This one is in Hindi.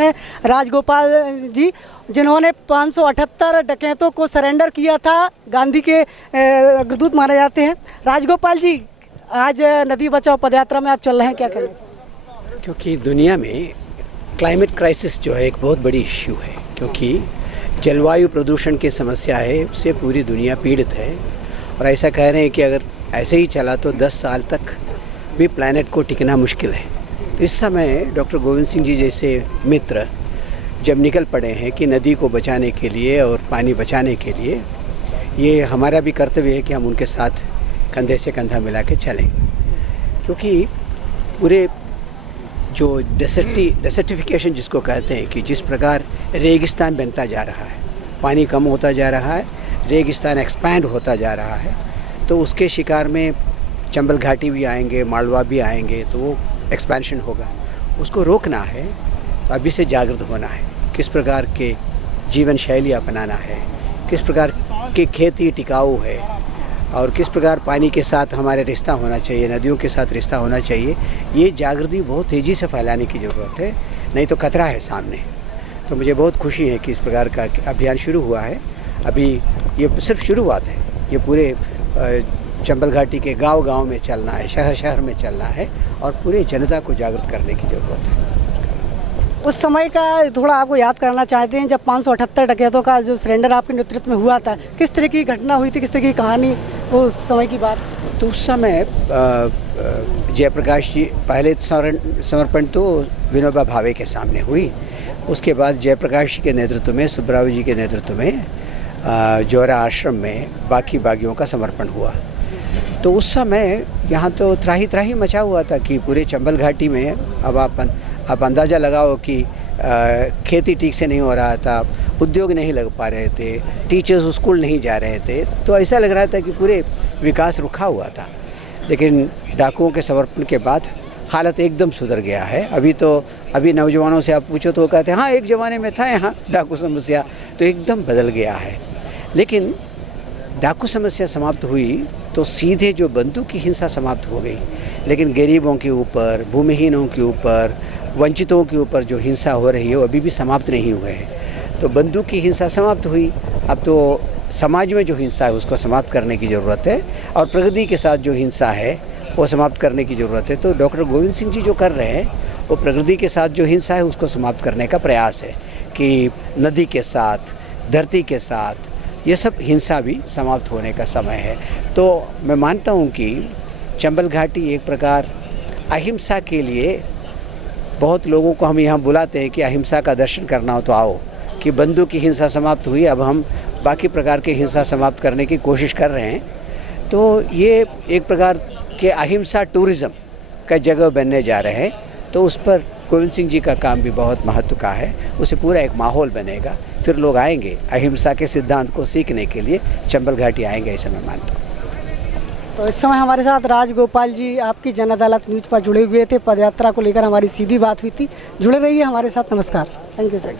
साथ हैं राजगोपाल जी, जिन्होंने 578 डकैतों को सरेंडर किया था, गांधी के अग्रदूत माने जाते हैं। राजगोपाल जी, आज नदी बचाओ पदयात्रा में आप चल रहे हैं, क्या कहना चाहिए? क्योंकि दुनिया में क्लाइमेट क्राइसिस जो है एक बहुत बड़ी इश्यू है, क्योंकि जलवायु प्रदूषण की समस्या है, उससे पूरी दुनिया पीड़ित है। और ऐसा कह रहे हैं कि अगर ऐसे ही चला तो 10 साल तक भी प्लैनेट को टिकना मुश्किल है। तो इस समय डॉक्टर गोविंद सिंह जी जैसे मित्र जब निकल पड़े हैं कि नदी को बचाने के लिए और पानी बचाने के लिए, ये हमारा भी कर्तव्य है कि हम उनके साथ कंधे से कंधा मिला के चलें। क्योंकि पूरे जो डेसर्टिफिकेशन जिसको कहते हैं कि जिस प्रकार रेगिस्तान बनता जा रहा है, पानी कम होता जा रहा है, रेगिस्तान एक्सपैंड होता जा रहा है, तो उसके शिकार में चंबल घाटी भी आएंगे, मालवा भी आएंगे, तो वो एक्सपेंशन होगा। उसको रोकना है तो अभी से जागृत होना है, किस प्रकार के जीवन शैली अपनाना है, किस प्रकार की खेती टिकाऊ है और किस प्रकार पानी के साथ हमारे रिश्ता होना चाहिए, नदियों के साथ रिश्ता होना चाहिए। ये जागृति बहुत तेज़ी से फैलाने की ज़रूरत है, नहीं तो खतरा है सामने। तो मुझे बहुत खुशी है कि इस प्रकार का अभियान शुरू हुआ है। अभी ये सिर्फ शुरुआत है, ये पूरे चंबल घाटी के गांव-गांव में चलना है, शहर-शहर में चलना है और पूरे जनता को जागृत करने की ज़रूरत है। उस समय का थोड़ा आपको याद करना चाहते हैं, जब 578 डकैतों का जो सरेंडर आपके नेतृत्व में हुआ था, किस तरह की घटना हुई थी, किस तरह की कहानी, वो उस समय की बात? तो उस समय जयप्रकाश जी पहले समर्पण तो विनोबा भावे के सामने हुई, उसके बाद जयप्रकाश जी के नेतृत्व में, सुब्राव जी के नेतृत्व में जौहरा आश्रम में बाकी बागियों का समर्पण हुआ। तो उस समय यहाँ तो त्राही त्राही मचा हुआ था कि पूरे चंबल घाटी में, अब आप अंदाज़ा लगाओ कि खेती ठीक से नहीं हो रहा था, उद्योग नहीं लग पा रहे थे, टीचर्स स्कूल नहीं जा रहे थे, तो ऐसा लग रहा था कि पूरे विकास रुका हुआ था। लेकिन डाकुओं के समर्पण के बाद हालत एकदम सुधर गया है। अभी नौजवानों से आप पूछो तो वो कहते हैं हाँ, एक ज़माने में था यहाँ डाकू समस्या, तो एकदम बदल गया है। लेकिन डाकू समस्या समाप्त हुई तो सीधे जो बंदूक की हिंसा समाप्त हो गई, लेकिन गरीबों के ऊपर, भूमिहीनों के ऊपर, वंचितों के ऊपर जो हिंसा हो रही है वो अभी भी समाप्त नहीं हुए हैं। तो बंदूक की हिंसा समाप्त हुई, अब तो समाज में जो हिंसा है उसको समाप्त करने की ज़रूरत है और प्रगति के साथ जो हिंसा है वो समाप्त करने की ज़रूरत है। तो डॉक्टर गोविंद सिंह जी जो कर रहे हैं वो प्रगति के साथ जो हिंसा है उसको समाप्त करने का प्रयास है कि नदी के साथ, धरती के साथ ये सब हिंसा भी समाप्त होने का समय है। तो मैं मानता हूँ कि चंबल घाटी एक प्रकार अहिंसा के लिए, बहुत लोगों को हम यहाँ बुलाते हैं कि अहिंसा का दर्शन करना हो तो आओ, कि बंदूक की हिंसा समाप्त हुई, अब हम बाकी प्रकार की हिंसा समाप्त करने की कोशिश कर रहे हैं। तो ये एक प्रकार के अहिंसा टूरिज़्म का जगह बनने जा रहे हैं। तो उस पर गोविंद सिंह जी का काम भी बहुत महत्व का है, उसे पूरा एक माहौल बनेगा, फिर लोग आएंगे अहिंसा के सिद्धांत को सीखने के लिए चंबल घाटी आएंगे, ऐसा मैं मानता हूँ। तो इस समय हमारे साथ राजगोपाल जी आपकी जन अदालत न्यूज़ पर जुड़े हुए थे, पदयात्रा को लेकर हमारी सीधी बात हुई थी। जुड़े रहिए हमारे साथ। नमस्कार। Thank you sir.